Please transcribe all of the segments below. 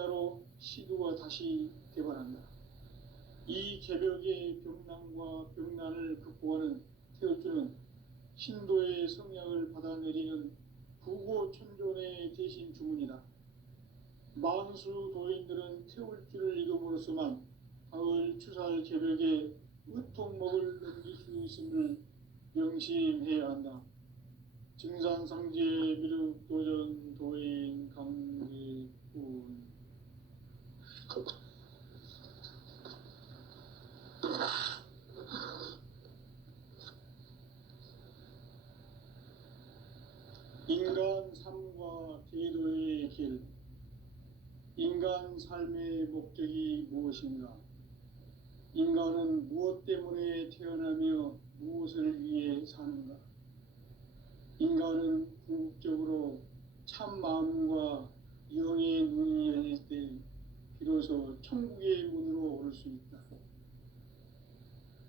사망자로 시도가 다시 되발한다. 이 개벽의 병난과 병난을 극복하는 태울주는 신도의 성약을 받아내리는 부고천존의 대신 주문이다. 만수 도인들은 태울주를 이름으로서만 가을 추살 개벽의 의통목을 넘길 수 있음을 명심해야 한다. 증산상제 미륵도전 도인 강기군. 인간 삶과 계도의 길. 인간 삶의 목적이 무엇인가? 인간은 무엇 때문에 태어나며 무엇을 위해 사는가? 인간은 궁극적으로 참 마음과 영의 눈이 열릴 때 비로소 천국의 문으로 오를 수 있다.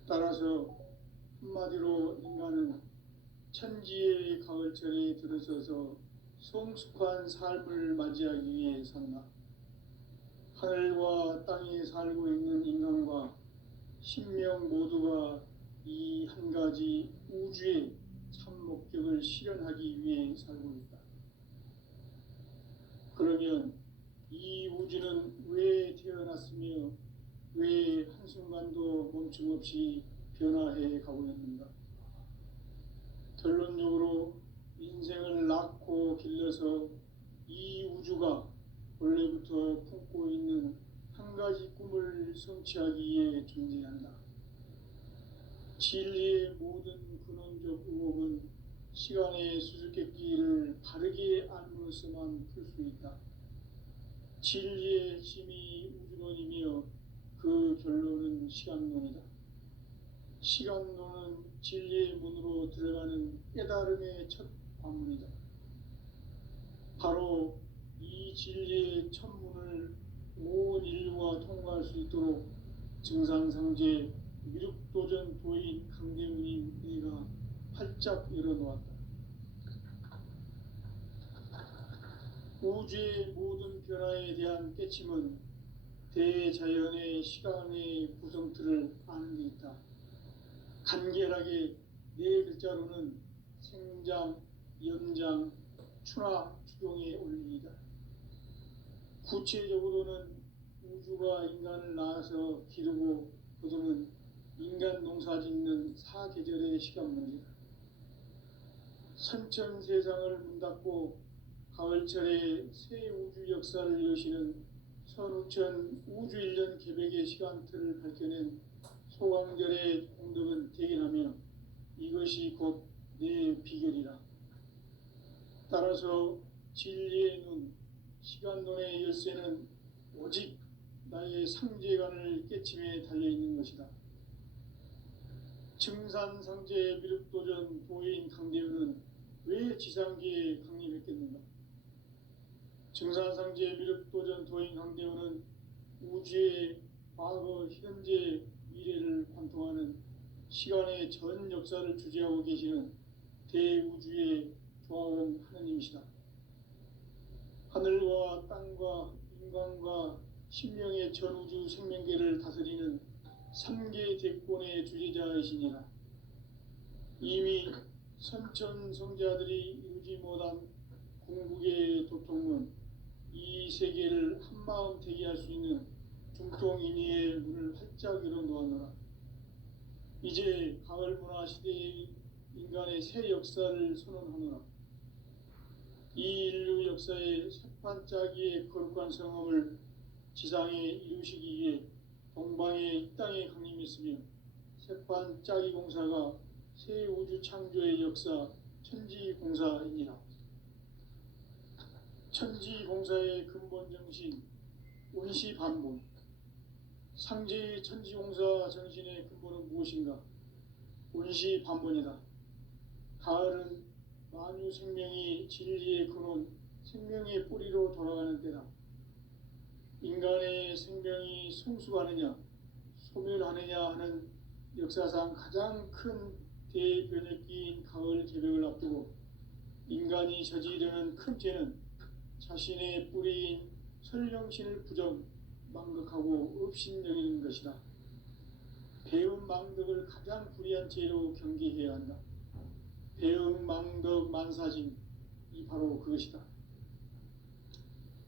따라서 한마디로 인간은 천지의 가을철에 들어서서 성숙한 삶을 맞이하기 위해 산다. 하늘과 땅에 살고 있는 인간과 신명 모두가 이 한 가지 우주의 참 목적을 실현하기 위해 살고 있다. 그러면 이 우주는 왜 태어났으며 왜 한순간도 멈춤없이 변화해 가고 있는가? 결론적으로 인생을 낳고 길러서 이 우주가 원래부터 품고 있는 한 가지 꿈을 성취하기 위해 존재한다. 진리의 모든 근원적 의혹은 시간의 수수께끼를 바르게 알므로서만 풀 수 있다. 진리의 핵심이 우주론이며 그 결론은 시간론이다. 시간론은 진리의 문으로 들어가는 깨달음의 첫 관문이다. 바로 이 진리의 첫 문을 온 인류가 통과할 수 있도록 증산상제 미륵도전 도인 강대문인 내가 활짝 열어놓았다. 우주의 모든 변화에 대한 깨침은 대자연의 시간의 구성틀을 아는 데 있다. 간결하게 네 글자로는 생장, 연장, 추나 추동의 원리이다. 구체적으로는 우주가 인간을 낳아서 기르고 거두는 인간 농사 짓는 사계절의 시간문이다. 선천세상을 문닫고 가을철에 새 우주 역사를 여시는 선우천 우주일년 개벽의 시간틀을 밝혀낸 소강절의 공덕은 대견하며 이것이 곧 내 비결이라. 따라서 진리의 눈, 시간론의 열쇠는 오직 나의 상제관을 깨침에 달려있는 것이다. 증산상제 미륵도전 도인 강대우는 왜 지상계에 강림했겠는가? 증산상제 미륵도전 도인 강대우는 우주의 과거, 현재, 미래를 관통하는 시간의 전 역사를 주재하고 계시는 대우주의 조화원 하느님이시다. 하늘과 땅과 인간과 신명의 전우주 생명계를 다스리는 3계 대권의 주재자이시니라. 이미 선천성자들이 이루지 못한 궁극의 도통문, 이 세계를 한마음 되게 할 수 있는 중통인의의 문을 활짝 열어놓았노라. 이제 가을 문화 시대의 인간의 새 역사를 선언하노라. 이 인류 역사의 새판짜기의 거룩한 성험을 지상에 이루시기 위해 동방의 이 땅에 강림했으며 새판짜기 공사가 새 우주 창조의 역사 천지공사이니라. 천지공사의 근본 정신 운시반본. 상제의 천지공사 정신의 근본은 무엇인가? 운시반본이다. 가을은 만유 생명이 진리의 근원, 생명의 뿌리로 돌아가는 때다. 인간의 생명이 성숙하느냐, 소멸하느냐 하는 역사상 가장 큰 대변혁기인 가을 개벽을 앞두고 인간이 저지르는 큰 죄는 자신의 뿌리인 설령신을 부정, 망극하고 업신여기는 것이다. 배음 망덕을 가장 불의한 죄로 경계해야 한다. 배음 망덕 만사진, 이 바로 그것이다.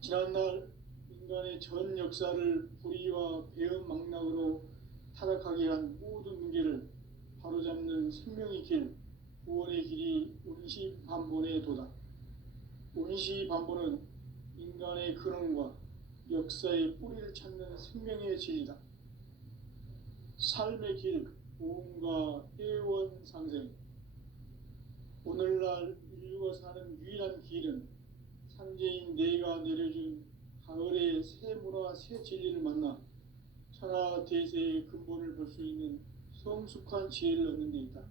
지난날 인간의 전 역사를 불의와 배음 망락으로 타락하게 한 모든 문제를 바로잡는 생명의 길, 구원의 길이 운시반본의 도다. 운시반본은 인간의 근원과 역사의 뿌리를 찾는 생명의 진리다. 삶의 길, 보험과 해원 상생. 오늘날 인류가 사는 유일한 길은 상제인 내가 내려준 가을의 새 문화, 새 진리를 만나 천하 대세의 근본을 볼 수 있는 성숙한 지혜를 얻는 데 있다.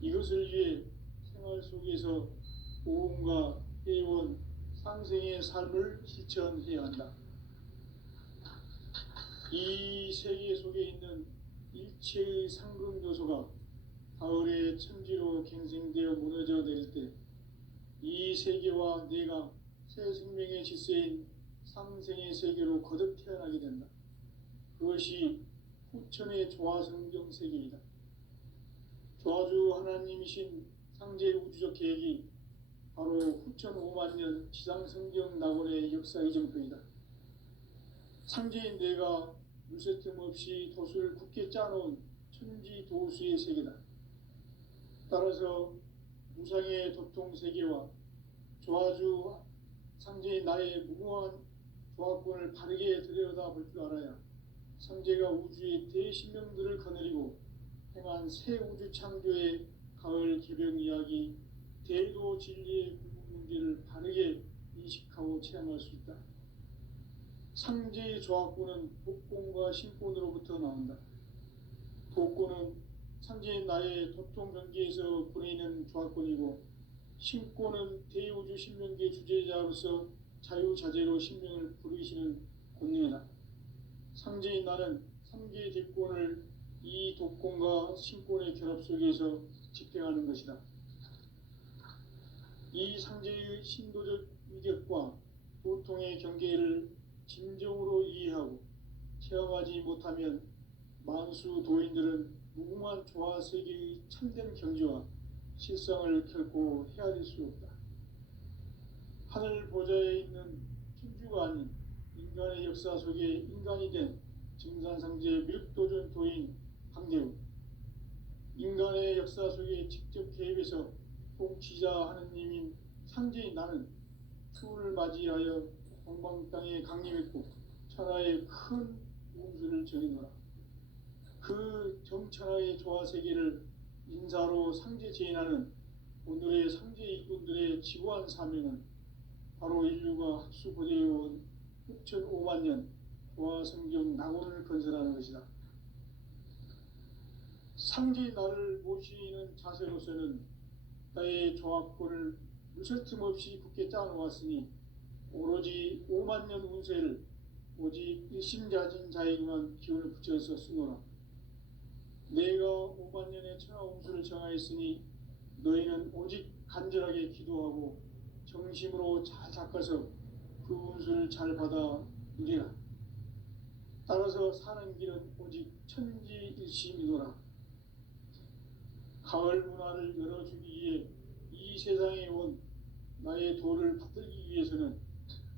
이것을 위해 생활 속에서 보험과 해원, 상생의 삶을 실천해야 한다. 이 세계 속에 있는 일체의 상금 요소가 가을의 천지로 갱생되어 무너져 내릴 때 이 세계와 내가 새 생명의 질서인 상생의 세계로 거듭 태어나게 된다. 그것이 후천의 조화성경 세계이다. 조화주 하나님이신 상제 우주적 계획이 바로 후천 5만년 지상성경 낙원의 역사 이정표이다. 상제인 내가 물새 틈 없이 도수를 굳게 짜놓은 천지 도수의 세계다. 따라서 무상의 도통세계와 조화주 상제인 나의 무모한 조합권을 바르게 들여다볼 줄 알아야 상제가 우주의 대신명들을 거느리고 행한 새 우주 창조의 가을 개벽 이야기, 대도 진리의 궁극 문제를 바르게 인식하고 체험할 수 있다. 상제의 조합권은 복권과 신권으로부터 나온다. 복권은 상제인 나의 도통 경계에서 보내는 조합권이고, 신권은 대우주 신명계 주제자로서 자유자재로 신명을 부르시는 권능이다. 상제인 나는 3개의 대권을 이 독권과 신권의 결합 속에서 집행하는 것이다. 이 상제의 신도적 위격과 도통의 경계를 진정으로 이해하고 체험하지 못하면 만수 도인들은 무궁한 조화 세계의 참된 경지와 실상을 결코 헤아릴 수 없다. 하늘 보좌에 있는 천주가 아닌 인간의 역사 속에 인간이 된 증산상제 밀도전 도인 강대우, 인간의 역사 속에 직접 개입해서 통치자 하느님인 상제인 나는 추운을 맞이하여 동방 땅에 강림했고 천하의 큰 우주를 정의노라. 그 정천하의 조화세계를 인사로 상제 제인하는 오늘의 상제 일꾼들의 지구한 사명은 바로 인류가 학수고대해온 6,500년 조화성경 낙원을 건설하는 것이다. 상제의 나를 모시는 자세로서는 나의 조합권을 무설 틈 없이 굳게 짜놓았으니 오로지 5만년 운세를 오직 일심자진 자에게만 기운을 붙여서 쓰노라. 내가 5만년의 천하 운수를 정하였으니 너희는 오직 간절하게 기도하고 정심으로 잘 닦아서 그 운수를 잘 받아 누리라. 따라서 사는 길은 오직 천지일심이노라. 가을 문화를 열어주기 위해 이 세상에 온 나의 도를 받들기 위해서는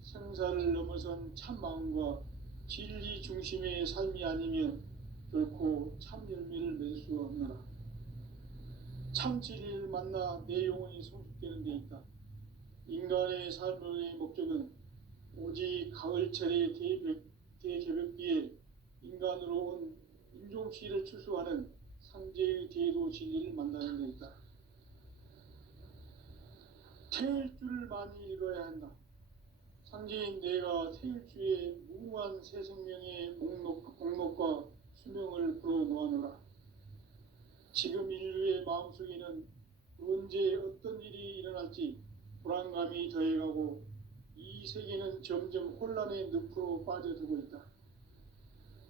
생사를 넘어선 참 마음과 진리 중심의 삶이 아니면 결코 참 열매를 맺을 수 없노라. 참 진리를 만나 내 영혼이 성숙되는 데 있다. 인간의 삶의 목적은 오직 가을철의 대개벽기에 인간으로 온 인종시를 추수하는 상제의 대도 진리를 만나는 데 있다. 태일주를 많이 읽어야 한다. 상제인 내가 태일주의 무궁한 새 생명의 목록과 수명을 불어놓아노라. 지금 인류의 마음속에는 언제 어떤 일이 일어날지 불안감이 더해가고 이 세계는 점점 혼란의 늪으로 빠져들고 있다.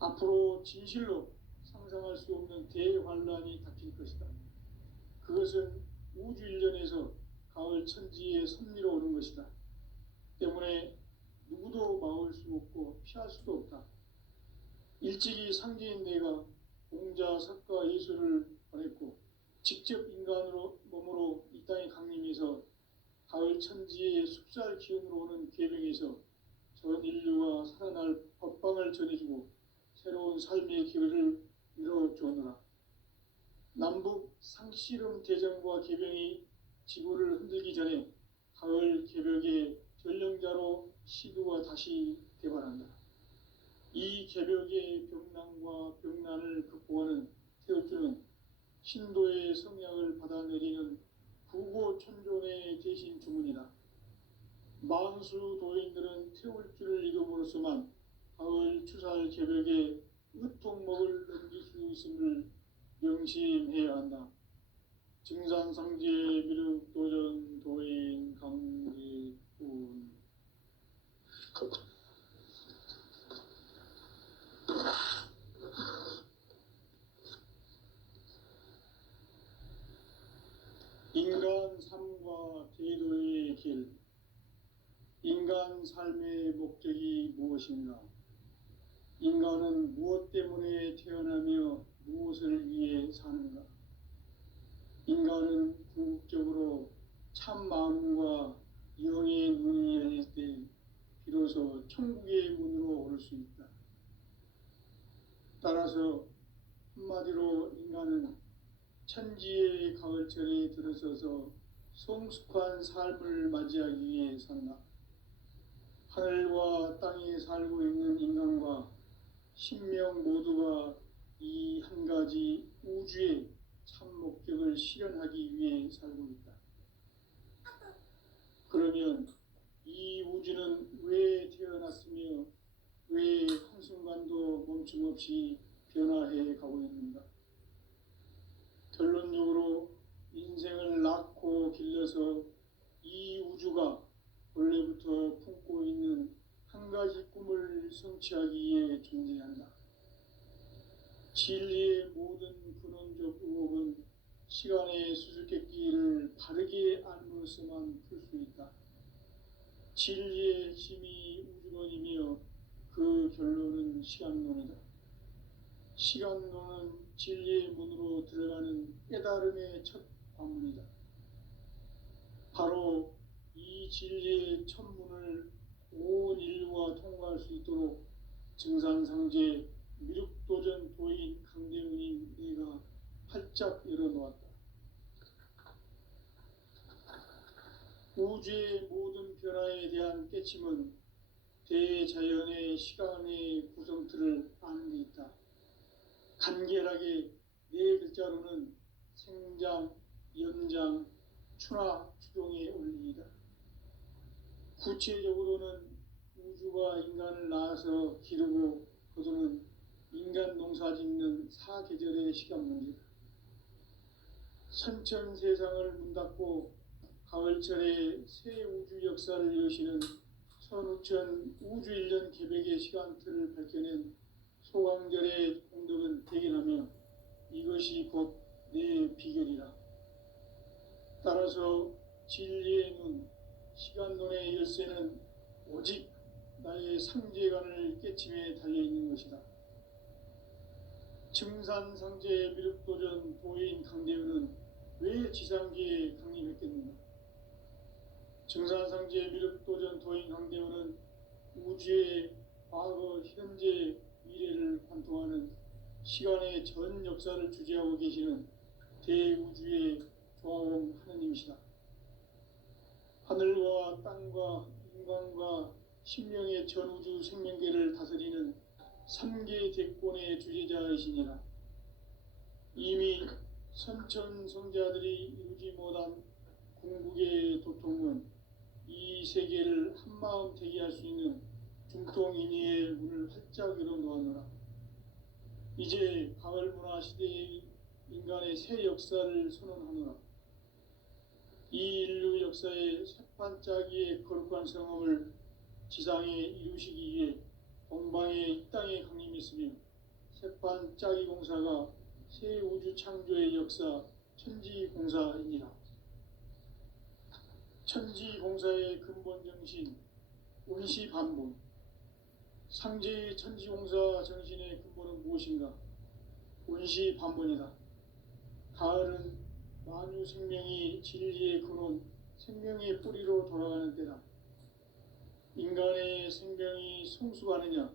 앞으로 진실로 상상할 수 없는 대환란이 닥칠 것이다. 그것은 우주 일련에서 가을 천지의 섭리로 오는 것이다. 때문에 누구도 막을 수 없고 피할 수도 없다. 일찍이 상제인 내가 공자, 석가, 예수를 보냈고 직접 인간으로 몸으로 이 땅에 강림해서 가을 천지의 숲살 기운으로 오는 계명에서 전 인류가 살아날 법방을 전해주고 새로운 삶의 기회를 이뤄주느라. 남북 상씨름 대전과 계병이 지구를 흔들기 전에 가을 개벽의 전령자로 시두가 다시 개발한다. 이 개벽의 병난과 병난을 극복하는 태울주는 신도의 성약을 받아내리는 부고천존의 대신 주문이다. 만수 도인들은 태울주를 이름으로서만 가을 추살 개벽의 으통목을 넘길 수 있음을 명심해야 한다. 증산상제 미륵도전 도인 강제군. 인간 삶과 제도의 길. 인간 삶의 목적이 무엇인가? 인간은 무엇 때문에 태어나며 무엇을 위해 사는가? 인간은 궁극적으로 참 마음과 영의 눈이 열릴 때 비로소 천국의 문으로 오를 수 있다. 따라서 한마디로 인간은 천지의 가을철에 들어서서 성숙한 삶을 맞이하기 위해 산다. 하늘과 땅에 살고 있는 인간과 신명 모두가 이 한 가지 우주의 참 목적을 실현하기 위해 살고 있다. 그러면 이 우주는 왜 태어났으며 왜 한순간도 멈춤없이 변화해 가고 있는가? 결론적으로 인생을 낳고 길러서 이 우주가 원래부터 품고 있는 한 가지 꿈을 성취하기 위해 존재한다. 진리의 모든 근원적 의혹은 시간의 수수께끼를 바르게 알므로서만 풀 수 있다. 진리의 핵심이 우주론이며 그 결론은 시간론이다. 시간론은 진리의 문으로 들어가는 깨달음의 첫 관문이다. 바로 이 진리의 첫 문을 온 인류가 통과할 수 있도록 증산상제 미륵도전 도인 강대훈인 내가 활짝 열어놓았다. 우주의 모든 변화에 대한 깨침은 대자연의 시간의 구성틀을 아는 데 있다. 간결하게 네 글자로는 생장, 연장, 추나 추종의 원리이다. 구체적으로는 우주가 인간을 낳아서 기르고 거두는 인간 농사 짓는 사계절의 시간 문제다. 선천 세상을 문 닫고 가을철에 새 우주 역사를 여시는 선우천 우주 1년 개백의 시간틀을 밝혀낸 소강절의 공덕은 대견하며 이것이 곧 내 비결이라. 따라서 진리의 눈, 시간론의 열쇠는 오직 나의 상제관을 깨침에 달려있는 것이다. 증산상제 미륵도전 도인 강대훈은 왜 지상계에 강림했겠는가? 증산상제 미륵도전 도인 강대훈은 우주의 과거, 현재, 미래를 관통하는 시간의 전 역사를 주재하고 계시는 대우주의 조화원 하느님이시다. 하늘과 땅과 인간과 신명의 전우주 생명계를 다스리는 3계 대권의 주재자이시니라. 이미 선천성자들이 이루지 못한 궁극의 도통은 이 세계를 한마음 되게 할 수 있는 중통인의의 문을 활짝 열어놓았노라. 이제 가을 문화 시대의 인간의 새 역사를 선언하노라. 이 인류 역사의 새판짜기의 거룩한 성험을 지상에 이루시기 위해 동방의 이 땅에 강림했으며 새판짜기 공사가 새 우주 창조의 역사 천지공사이니라. 천지공사의 근본 정신, 원시반본, 상제의 천지공사 정신의 근본은 무엇인가? 원시반본이다. 가을은 만유 생명이 진리의 근원, 생명의 뿌리로 돌아가는 때다. 인간의 생명이 성숙하느냐,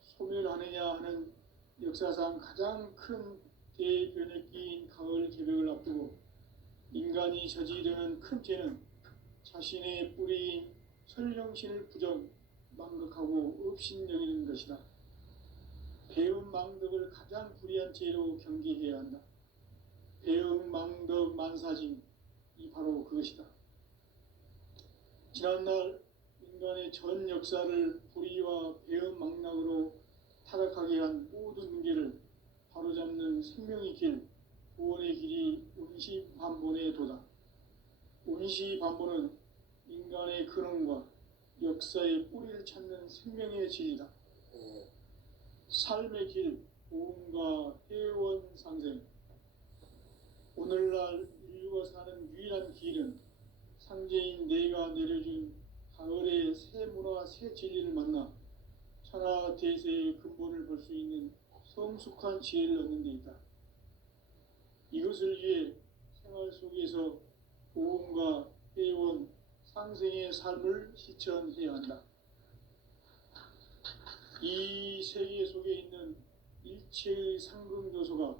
소멸하느냐 하는 역사상 가장 큰 대변혁기인 가을 개벽을 앞두고 인간이 저지르는 큰 죄는 자신의 뿌리인 설령신을 부정, 망극하고 업신여기는 것이다. 배음 망덕을 가장 불의한 죄로 경계해야 한다. 배음 망덕 만사징, 이 바로 그것이다. 지난날 인간의 전 역사를 불의와 배음 망락으로 타락하게 한 모든 문제를 바로잡는 생명의 길, 구원의 길이 원시반본의 도다. 원시반본은 인간의 근원과 역사의 뿌리를 찾는 생명의 진리다. 삶의 길, 보험과 회원 상생. 오늘날 인류가 사는 유일한 길은 상제인 내가 내려준 가을의 새 문화, 새 진리를 만나 천하 대세의 근본을 볼 수 있는 성숙한 지혜를 얻는 데 있다. 이것을 위해 생활 속에서 보험과 회원, 상생의 삶을 실천해야 한다. 이 세계 속에 있는 일체의 상승 요소가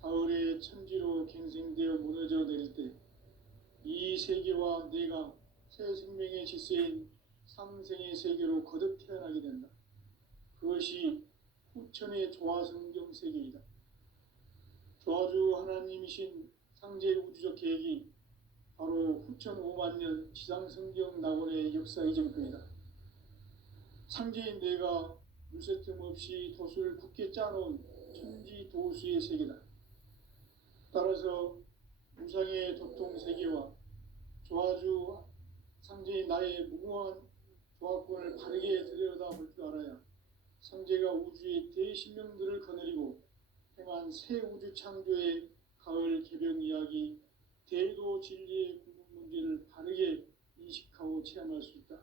가을의 천지로 갱생되어 무너져 내릴 때 이 세계와 내가 새 생명의 질서인 상생의 세계로 거듭 태어나게 된다. 그것이 후천의 조화성경 세계이다. 조화주 하나님이신 상제 우주적 계획이 바로 후천 5만 년 지상성경 낙원의 역사 이정표이다. 상제인 내가 물새 틈 없이 돛을 굳게 짜놓은 천지 도수의 세계다. 따라서 무상의 도통 세계와 조화주 상제인 나의 무궁한 조화권을 바르게 들여다볼 줄 알아야 상제가 우주의 대신명들을 거느리고 행한 새 우주 창조의 가을 개벽 이야기, 대도 진리의 구분 문제를 바르게 인식하고 체험할 수 있다.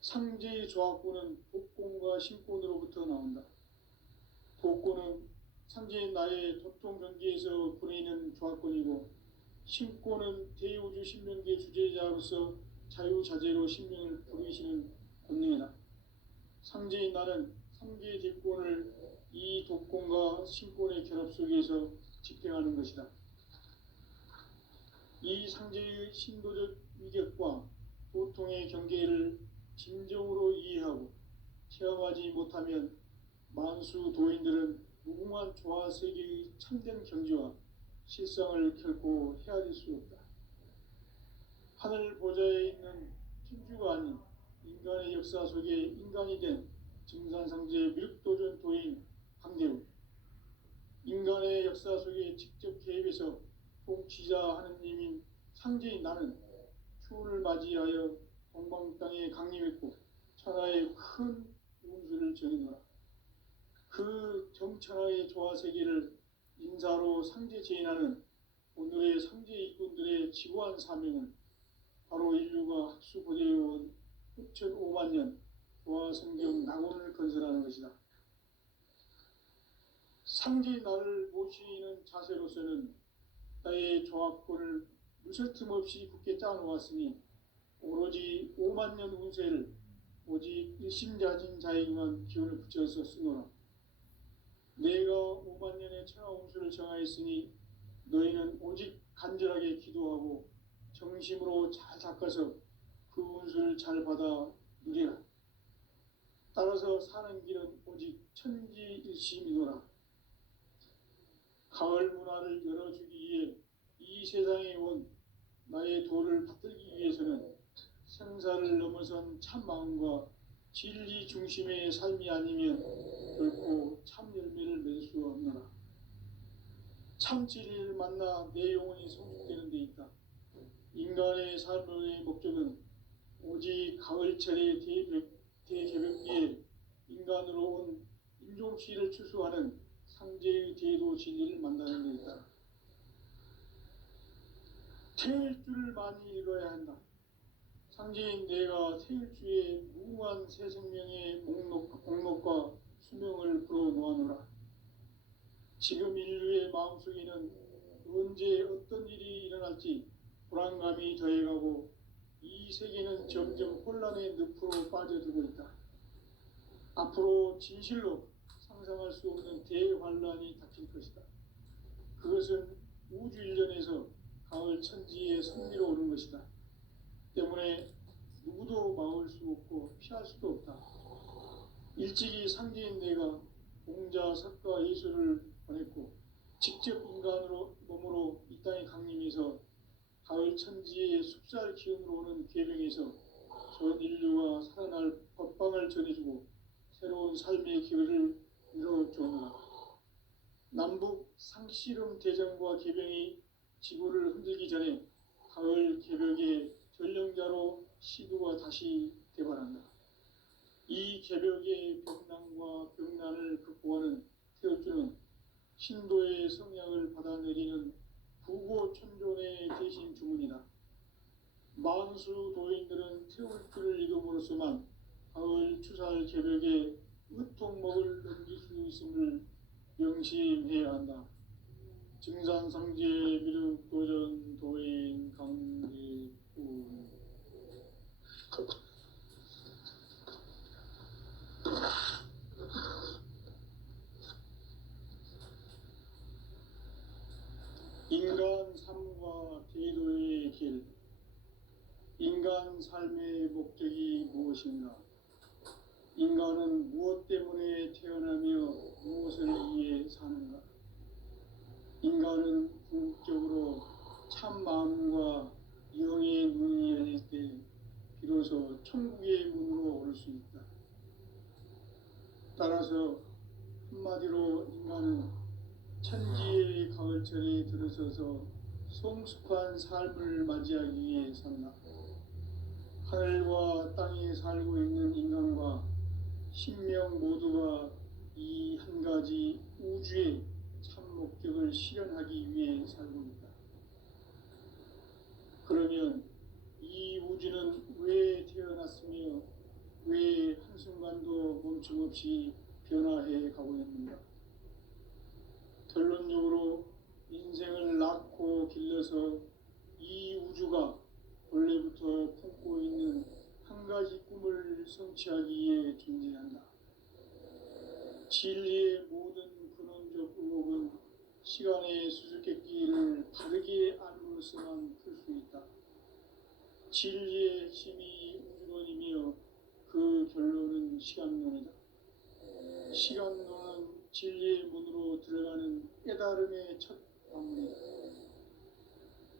상제의 조화권은 독권과 신권으로부터 나온다. 독권은 상제인 나의 도통 경계에서 보내는 조화권이고, 신권은 대우주 신명계 주제자로서 자유자재로 신명을 부르시는 권능이다. 상제인 나는 3개의 대권을 이 독권과 신권의 결합 속에서 집행하는 것이다. 이 상제의 신도적 위격과 도통의 경계를 진정으로 이해하고 체험하지 못하면 만수 도인들은 무궁한 조화 세계의 참된 경지와 실상을 결코 헤아릴 수 없다. 하늘 보좌에 있는 천주가 아닌 인간의 역사 속에 인간이 된 증산상제 미륵도전 도인 강대우, 인간의 역사 속에 직접 개입해서 통치자 하느님인 상제인 나는 추운을 맞이하여 동방 땅에 강림했고 천하의 큰 운수를 정해놓아. 그 정천하의 조화세계를 인사로 상제 제인하는 오늘의 상제 일꾼들의 지구한 사명은 바로 인류가 학수고대해온 후천 5만 년 조화성경 낙원을 건설하는 것이다. 상제의 나를 모시는 자세로서는 나의 조화권을 무설틈 없이 굳게 짜놓았으니 오로지 5만 년 운세를 오직 일심자진 자에게만 기운을 붙여서 쓰노라. 내가 5만 년의 천하 운수를 정하였으니 너희는 오직 간절하게 기도하고 정심으로 잘 닦아서 그 운수를 잘 받아 누리라. 따라서 사는 길은 오직 천지일심이노라. 가을 문화를 열어주기 위해 이 세상에 온 나의 도를 받들기 위해서는 생사를 넘어선 참 마음과 진리 중심의 삶이 아니면 결코 참 열매를 맺을 수 없노라. 참 진리를 만나 내 영혼이 성숙되는 데 있다. 인간의 삶의 목적은 오직 가을철의 대개벽기에 인간으로 온 인종시를 추수하는 상제의 대도 진리를 만나는 데 있다. 될 줄을 많이 읽어야 한다. 상제인 내가 태일주의 무궁한 새 생명의 목록과 수명을 불어놓아노라. 지금 인류의 마음속에는 언제 어떤 일이 일어날지 불안감이 더해가고 이 세계는 점점 혼란의 늪으로 빠져들고 있다. 앞으로 진실로 상상할 수 없는 대환란이 닥칠 것이다. 그것은 우주 일련에서 가을 천지의 승리로 오는 것이다. 때문에 누구도 막을 수 없고 피할 수도 없다. 일찍이 상제인 내가 공자, 석가, 예수를 보냈고 직접 인간으로 몸으로 이 땅에 강림해서 가을 천지의 숲살 기운으로 오는 계명에서 전 인류가 살아날 법방을 전해주고 새로운 삶의 기회를 이뤄주노라. 남북 상씨름 대전과 계병이 지구를 흔들기 전에 가을 개벽의 전령자로 시두가 다시 개발한다. 이 개벽의 벽난과 벽난을 극복하는 태어주는 신도의 성약을 받아내리는 부고천존의 대신 주문이다. 만수 도인들은 태울주를 이름으로서만 가을 추살 개벽에 으통목을 넘길 수 있음을 명심해야 한다. 증산상제 미륵도전 도인 강제우. 인간 삶과 제도의 길. 인간 삶의 목적이 무엇인가? 인간은 무엇 때문에 태어나며 무엇을 위해 사는가? 인간은 궁극적으로 참 마음과 영의 문이 열릴 때 비로소 천국의 문으로 오를 수 있다. 따라서 한마디로 인간은 천지의 가을철에 들어서서 성숙한 삶을 맞이하기 위해 산다. 하늘과 땅에 살고 있는 인간과 신명 모두가 이 한 가지 우주의 참 목적을 실현하기 위해 살고 있다. 그러면 이 우주는 왜 태어났으며 왜 한순간도 멈춤없이 변화해 가고 있는가? 결론적으로 인생을 낳고 길러서 이 우주가 원래부터 품고 있는 한 가지 꿈을 성취하기 위해 존재한다. 진리의 모든 근원적 의혹은 시간의 수수께끼를 바르게 알므로서만 풀 수 있다. 진리의 핵심이 우주론이며 그 결론은 시간론이다. 시간론은 진리의 문으로 들어가는 깨달음의 첫 방문이다.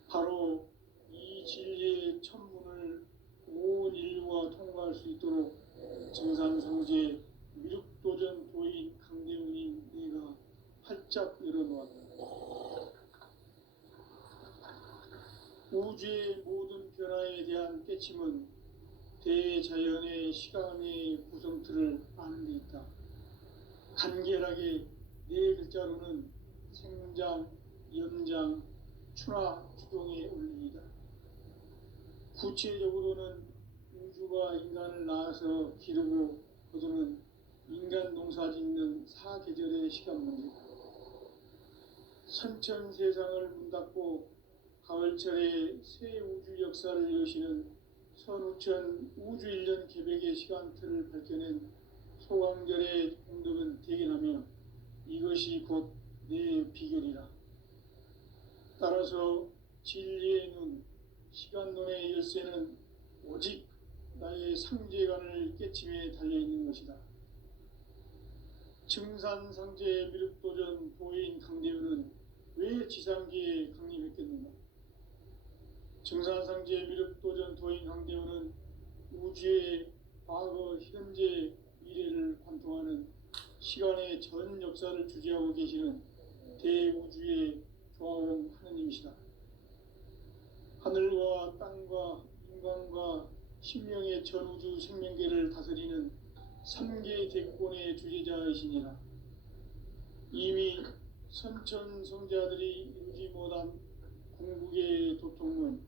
바로 이 진리의 첫 문을 온 인류가 통과할 수 있도록 증산성제 미륵도전 도인 강대웅인 내가 활짝 열어놓았다. 우주의 모든 변화에 대한 깨침은 대자연의 시간의 구성틀을 아는 데 있다. 간결하게 네 글자로는 생장, 연장, 추나 추동의 원리이다. 구체적으로는 우주가 인간을 낳아서 기르고 거두는 인간 농사 짓는 사계절의 시간 문제다. 선천 세상을 문닫고 가을철에 새 우주 역사를 여시는 선우천 우주 1년 개백의 시간틀을 밝혀낸 소강절의 공덕은 대견하며 이것이 곧 내 비결이라. 따라서 진리의 눈, 시간론의 열쇠는 오직 나의 상제관을 깨침에 달려있는 것이다. 증산상제 미륵도전 도인 강대우는 왜 지상계에 강림했겠는가? 증산상제 미륵도전 도인 강대우는 우주의 과거, 현재, 미래를 관통하는 시간의 전 역사를 주재하고 계시는 대우주의 조화원 하느님이시다. 하늘과 땅과 인간과 신명의 전우주 생명계를 다스리는 3개 대권의 주제자이시니라. 이미 선천성자들이 이루지 못한 궁극의 도통은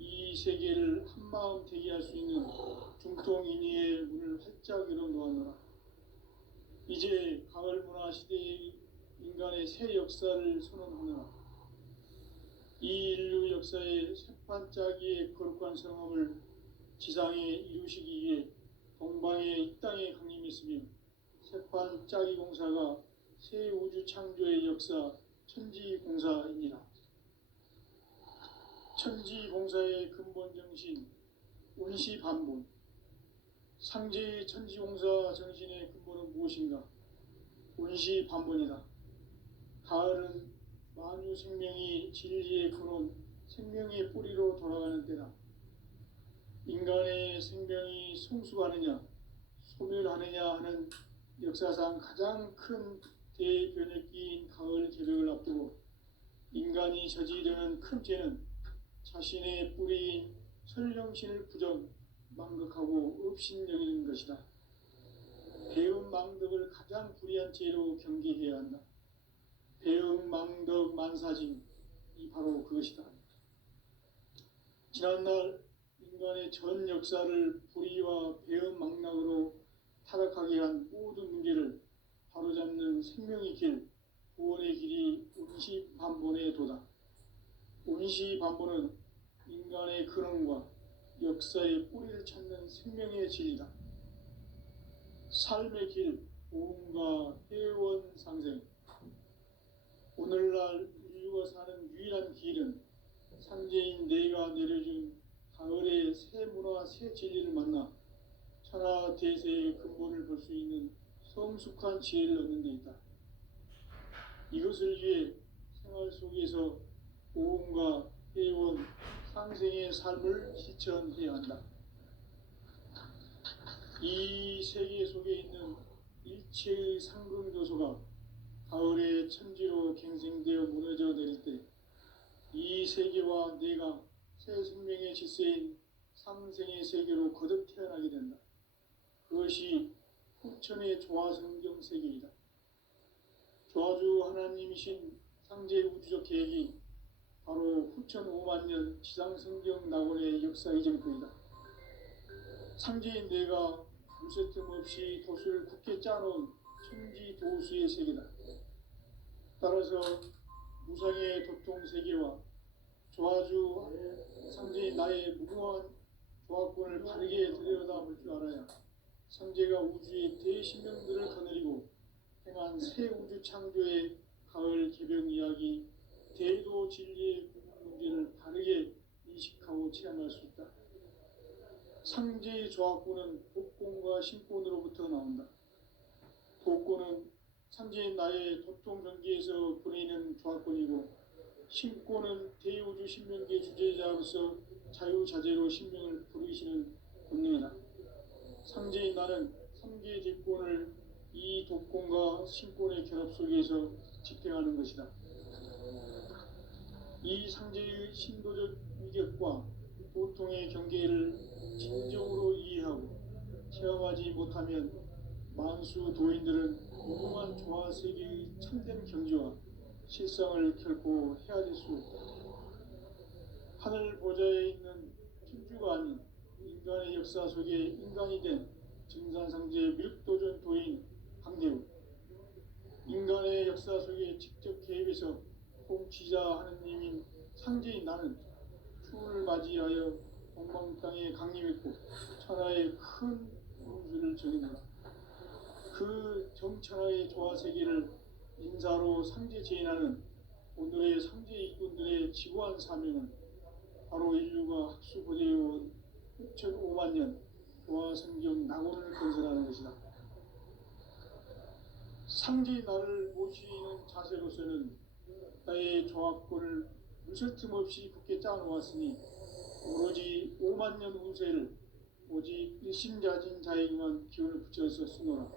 이 세계를 한마음 되게 할 수 있는 중통인의의 문을 활짝 열어 놓았노라. 이제 가을 문화 시대의 인간의 새 역사를 선언하노라. 이 인류 역사의 새판짜기의 거룩한 성함을 지상에 이루시기 위해 동방의 이 땅에 강림했으며 새판짜기 공사가 새 우주 창조의 역사 천지공사이니라. 천지공사의 근본 정신 운시반본. 상제의 천지공사 정신의 근본은 무엇인가? 운시반본이다. 가을은 만유 생명이 진리의 근원, 생명의 뿌리로 돌아가는 때다. 인간의 생명이 성숙하느냐, 소멸하느냐 하는 역사상 가장 큰 대변혁기인 가을 개벽을 앞두고 인간이 저지르는 큰 죄는 자신의 뿌리인 설령신을 부정, 망극하고 업신여기는 것이다. 배음 망덕을 가장 불의한 죄로 경계해야 한다. 배음 망덕 만사징이 바로 그것이다. 지난날 인간의 전 역사를 불의와 배음 망락으로 타락하게 한 모든 문제를 바로잡는 생명의 길, 구원의 길이 운시반본의 도다. 운시반본은 인간의 근원과 역사의 뿌리를 찾는 생명의 진리다. 삶의 길, 보험과 회원 상생. 오늘날 인류가 사는 유일한 길은 상제인 내가 내려준 가을의 새 문화, 새 진리를 만나 천하 대세의 근본을 볼 수 있는 성숙한 지혜를 얻는 데 있다. 이것을 위해 생활 속에서 보험과 회원, 상생의 삶을 실천해야 한다. 이 세계 속에 있는 일체의 상승조소가 가을의 천지로 갱생되어 무너져 내릴 때 이 세계와 내가 새 생명의 질서인 상생의 세계로 거듭 태어나게 된다. 그것이 후천의 조화성경 세계이다. 조화주 하나님이신 상제 우주적 계획이 바로 후천 5만 년 지상성경 낙원의 역사 이전거이다. 상제인 내가 무쇠 틈 없이 돛을 굳게 짜놓은 천지 도수의 세계다. 따라서 무상의 도통 세계와 조화주 상제인 나의 무궁한 조화권을 바르게 들여다볼 줄 알아야 상제가 우주의 대신명들을 거느리고 행한 새 우주 창조의 가을 개벽 이야기, 대도 진리의 구분 문제를 바르게 인식하고 체험할 수 있다. 상제의 조화권은 복권과 신권으로부터 나온다. 복권은 상제인 나의 도통 경계에서 보내는 조화권이고, 신권은 대우주 신명계 주제자로서 자유자재로 신명을 부르시는 권능이다. 상제인 나는 3개의 대권을 이 도권과 신권의 결합 속에서 집행하는 것이다. 이 상제의 신도적 위격과 도통의 경계를 진정으로 이해하고 체험하지 못하면 만수 도인들은 무궁한 조화 세계의 참된 경지와 실상을 결코 헤아릴 수 없다. 하늘 보좌에 있는 천주가 아닌 인간의 역사 속에 인간이 된 증산상제 밀도전 도인 강대우, 인간의 역사 속에 직접 개입해서 통치자 하느님인 상제인 나는 추운을 맞이하여 동방 땅에 강림했고 천하의 큰 운수를 정했노라. 그 정천하의 조화 세계를 인사로 상제 제인하는 오늘의 상제 일꾼들의 지구한 사명은 바로 인류가 학수고대해온 6,5만 년 조화 성경 낙원을 건설하는 것이다. 상제 나를 모시는 자세로서는 나의 조화권을 무술 틈 없이 굳게 짜놓았으니 오로지 5만 년 운세를 오직 일심자진 자에게만 기운을 붙여서 쓰노라.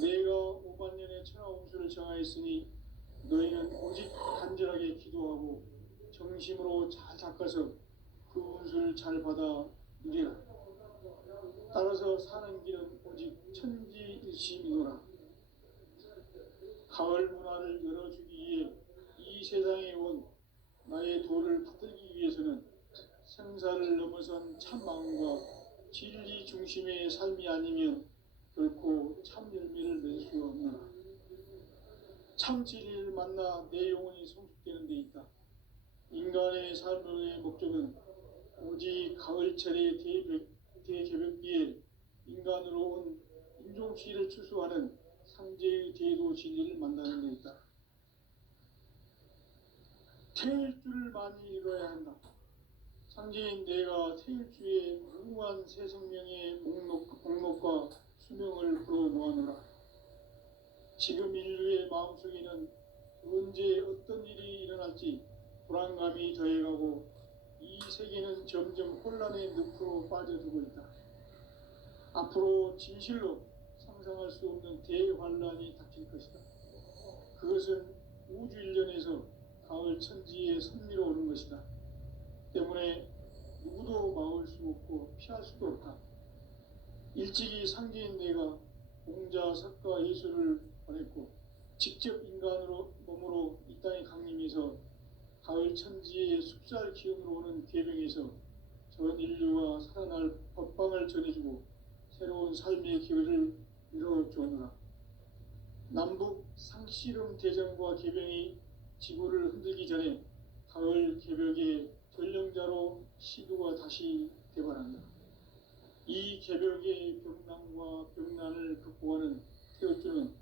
내가 5만 년의 천하 운수를 정하였으니 너희는 오직 간절하게 기도하고 정심으로 잘 닦아서 그 운수를 잘 받아 누리라. 따라서 사는 길은 오직 천지일심이노라. 가을 문화를 열어주기 위해 이 세상에 온 나의 도를 붙들기 위해서는 생사를 넘어선 참 마음과 진리 중심의 삶이 아니면 결코 참 열매를 맺을 수 없노라. 참 진리를 만나 내 영혼이 성숙되는 데 있다. 인간의 삶의 목적은 오직 가을철의 대개벽비에 인간으로 온 인종시를 추수하는 상제의 대도 진리를 만나는 데 있다. 태일 줄을 많이 이뤄야 한다. 상제인 내가 태일주의 무궁한 새 생명의 목록과 수명을 불어 모아노라. 지금 인류의 마음속에는 언제 어떤 일이 일어날지 불안감이 더해가고 이 세계는 점점 혼란의 늪으로 빠져들고 있다. 앞으로 진실로 상상할 수 없는 대환란이 닥칠 것이다. 그것은 우주 일련에서 가을 천지의 섭리로 오는 것이다. 때문에 누구도 막을 수 없고 피할 수도 없다. 일찍이 상제인 내가 공자, 석가, 예수를 보냈고 직접 인간으로 몸으로 이 땅에 강림해서 가을 천지의 숲살 기운으로 오는 계명에서 전 인류가 살아날 법방을 전해주고 새로운 삶의 기회를 이뤄주오노라. 남북 상씨름 대전과 개병이 지구를 흔들기 전에 가을 개벽의 전령자로 시도가 다시 개발한다. 이 개벽의 병난과 병난을 극복하는 태어주는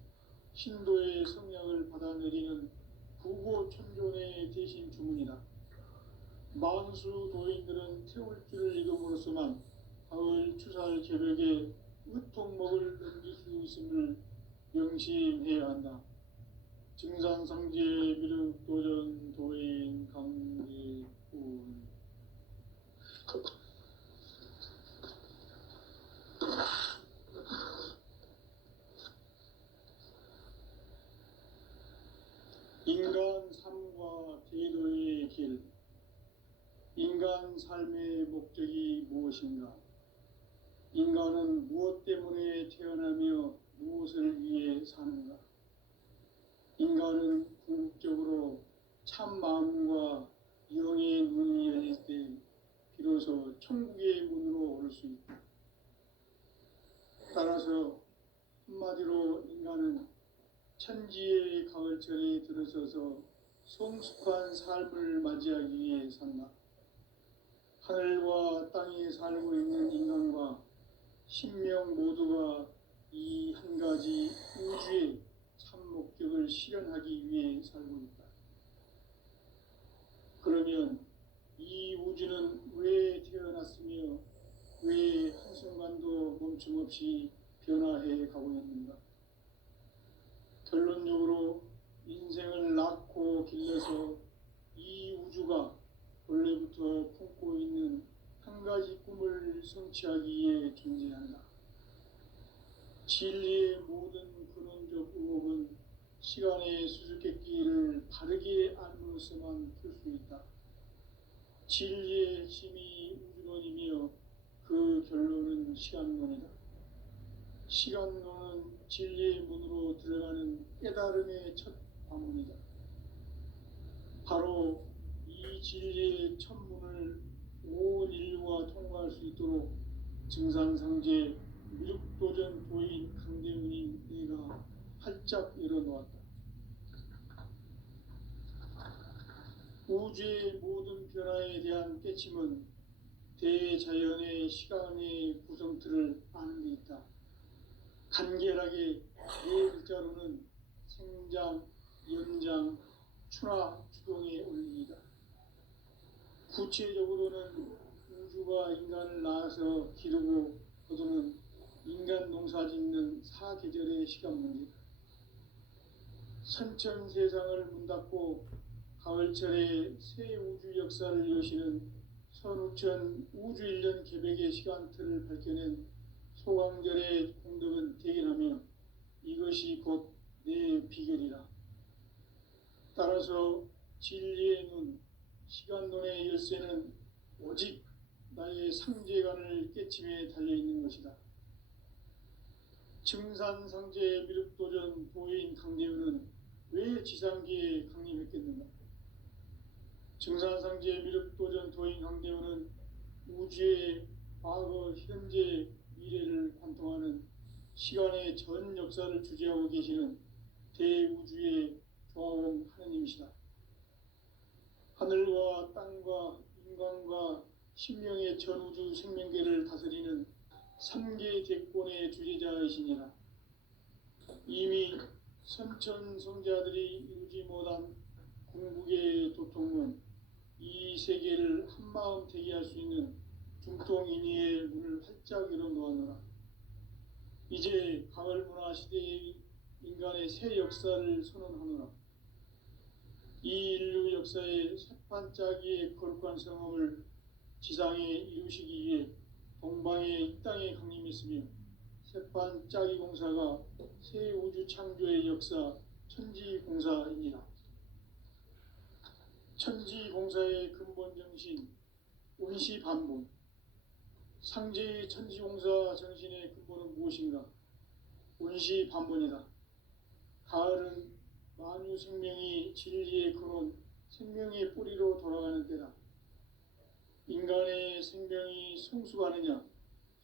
신도의 성약을 받아내리는 부고천존의 대신 주문이다. 만수 도인들은 태울줄을 이름으로서만 가을 추살 개벽에 으통목을 넘길 수 있음을 명심해야 한다. 증산상제 미륵 도전 도인 강제군. 인간 삶과 제도의 길. 인간 삶의 목적이 무엇인가? 인간은 무엇 때문에 태어나며 무엇을 위해 사는가? 인간은 궁극적으로 참 마음과 영의 문이 열릴 때 비로소 천국의 문으로 오를 수 있다. 따라서 한마디로 인간은 천지의 가을철에 들어서서 성숙한 삶을 맞이하기 위해 산다. 하늘과 땅에 살고 있는 인간과 신명 모두가 이 한 가지 우주의 참 목적을 실현하기 위해 살고 있다. 그러면 이 우주는 왜 태어났으며 왜 한순간도 멈춤없이 변화해 가고 있는가? 결론적으로 인생을 낳고 길러서 이 우주가 원래부터 품고 있는 한 가지 꿈을 성취하기 위해 존재한다. 진리의 모든 근원적 의혹은 시간의 수수께끼를 바르게 알므로서만 풀 수 있다. 진리의 핵심이 우주론이며 그 결론은 시간론이다. 시간론은 진리의 문으로 들어가는 깨달음의 첫 관문이다. 바로 이 진리의 첫 문을 온 인류가 통과할 수 있도록 증산상제 미륵도전 도인 강대훈이 내가 활짝 열어놓았다. 우주의 모든 변화에 대한 깨침은 대자연의 시간의 구성틀을 아는 데 있다. 간결하게 네 글자로는 생장, 연장, 추나 추동의 원리이다. 구체적으로는 우주가 인간을 낳아서 기르고 거두는 인간 농사 짓는 사계절의 시간 문제다. 선천 세상을 문 닫고 가을철에 새 우주 역사를 여시는 선우천 우주 일년 개벽의 시간틀을 밝혀낸 소강절의 공덕은 대견하며 이것이 곧 내 비결이라. 따라서 진리의 눈, 시간론의 열쇠는 오직 나의 상제관을 깨침에 달려있는 것이다. 증산상제 미륵도전 도인 강대훈은 왜 지상계에 강림했겠는가? 증산상제 미륵도전 도인 강대훈은 우주의 과거, 현재, 미래를 관통하는 시간의 전 역사를 주재하고 계시는 대우주의 조화원 하느님이시다. 하늘과 땅과 인간과 신명의 전우주 생명계를 다스리는 삼계 대권의 주재자이시니라. 이미 선천성자들이 이루지 못한 궁극의 도통은 이 세계를 한마음 되게 할 수 있는 중통인의의 문을 활짝 열어놓았노라. 이제 가을 문화 시대의 인간의 새 역사를 선언하노라. 이 인류 역사의 새판짜기의 거룩한 성험을 지상에 이루시기 위해 동방의 이 땅에 강림했으며 새판짜기 공사가 새 우주 창조의 역사 천지공사이니라. 천지공사의 근본 정신 온시반본. 상제의 천지공사 정신의 근본은 무엇인가? 온시반본이다. 가을은 만유 생명이 진리의 근원, 생명의 뿌리로 돌아가는 때다. 인간의 생명이 성숙하느냐,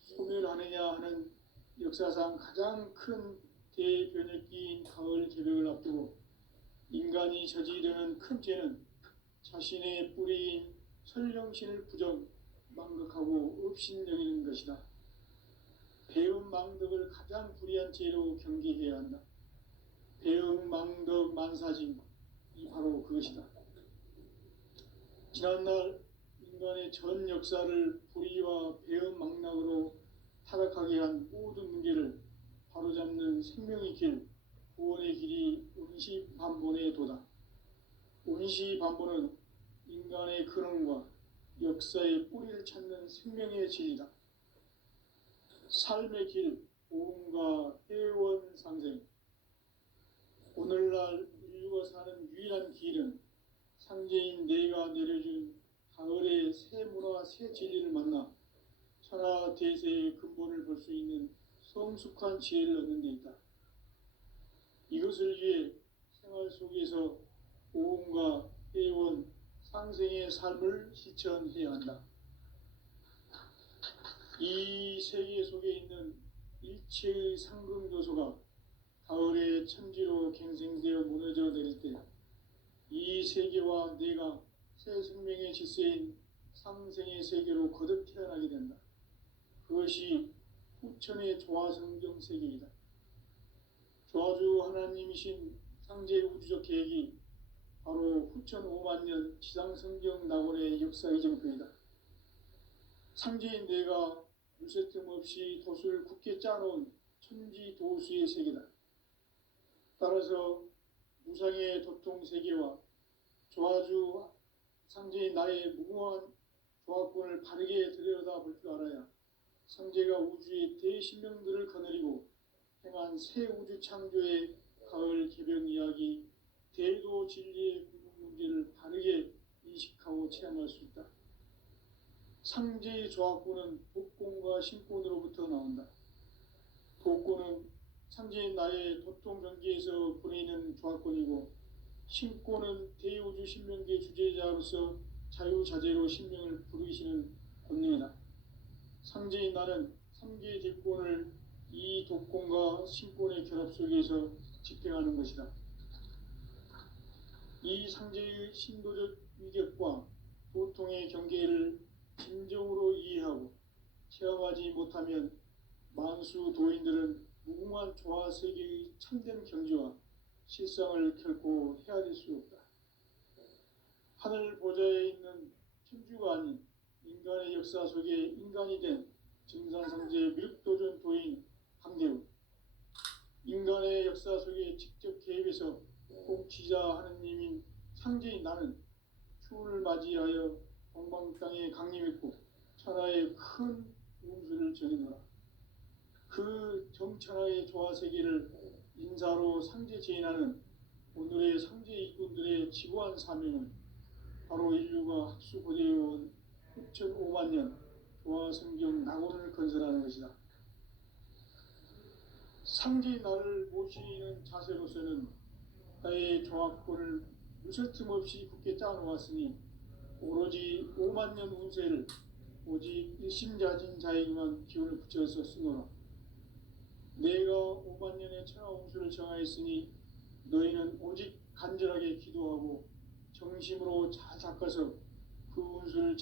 소멸하느냐 하는 역사상 가장 큰 대변혁기인 가을 개벽을 앞두고 인간이 저지르는 큰 죄는 자신의 뿌리인 설령신을 부정, 망극하고 업신여기는 것이다. 배음 망덕을 가장 불의한 죄로 경계해야 한다. 배음 망덕 만사진, 이 바로 그것이다. 지난날 인간의 전 역사를 불의와 배음 망락으로 타락하게 한 모든 문제를 바로잡는 생명의 길, 구원의 길이 온시반본의 도다. 온시반본은 인간의 근원과 역사의 뿌리를 찾는 생명의 진리다. 삶의 길, 보험과 회원 상생. 오늘날 인류가 사는 유일한 길은 상제인 내가 내려준 가을의 새 문화, 새 진리를 만나 천하 대세의 근본을 볼 수 있는 성숙한 지혜를 얻는 데 있다. 이것을 위해 생활 속에서 보험과 회원, 상생의 삶을 실천해야 한다. 이 세계 속에 있는 일체의 상금교소가 가을의 천지로 갱생되어 무너져 내릴 때 이 세계와 내가 새 생명의 질서인 상생의 세계로 거듭 태어나게 된다. 그것이 후천의 조화성경 세계이다. 조화주 하나님이신 상제 우주적 계획이 바로 후천 5만 년 지상성경 낙원의 역사 이정표이다. 상제인 내가 물새틈 없이 돛을 굳게 짜놓은 천지도수의 세계다. 따라서 무상의 도통 세계와 조화주 상제인 나의 무궁한 조화권을 바르게 들여다볼 줄 알아야 상제가 우주의 대신명들을 거느리고 행한 새 우주 창조의 가을 개벽 이야기, 대도 진리의 궁극 문제를 바르게 인식하고 체험할 수 있다. 상제의 조화권은 독권과 신권으로부터 나온다. 독권은 상제인 나의 도통 경계에서 보내는 조화권이고, 신권은 대우주 신명계 주제자로서 자유자재로 신명을 부르시는 권능이다. 상제인 나는 3개의 대권을 이 독권과 신권의 결합 속에서 집행하는 것이다. 이 상제의 신도적 위격과 도통의 경계를 진정으로 이해하고 체험하지 못하면 만수 도인들은 무궁한 조화 세계의 참된 경지와 실상을 결코 헤아릴 수 없다. 하늘 보좌에 있는 천주가 아닌 인간의 역사 속에 인간이 된 증산상제 밀도전 도인 강대우, 인간의 역사 속에 직접 개입해서 공치자 하느님인 상제인 나는 추운을 맞이하여 동방 땅에 강림했고 천하의 큰 운수를 전해노라. 그 정천하의 조화 세계를 인사로 상제 제인하는 오늘의 상제 일꾼들의 지고한 사명은 바로 인류가 학수고대해온 9,5만 년 조화 성경 낙원을 건설하는 것이다. 상제인 나를 모시는 자세로서는 나의 조화권을 무설틈 없이 굳게 짜놓았으니 오로지 5만 년 운세를 오직 일심자진 자에게만 기운을 붙여서 쓰노라. 내가 5만 년의 천하 홍수를 정하였으니 너희는 오직 간절하게 기도하고 정심으로 잘 닦아서 그 운수를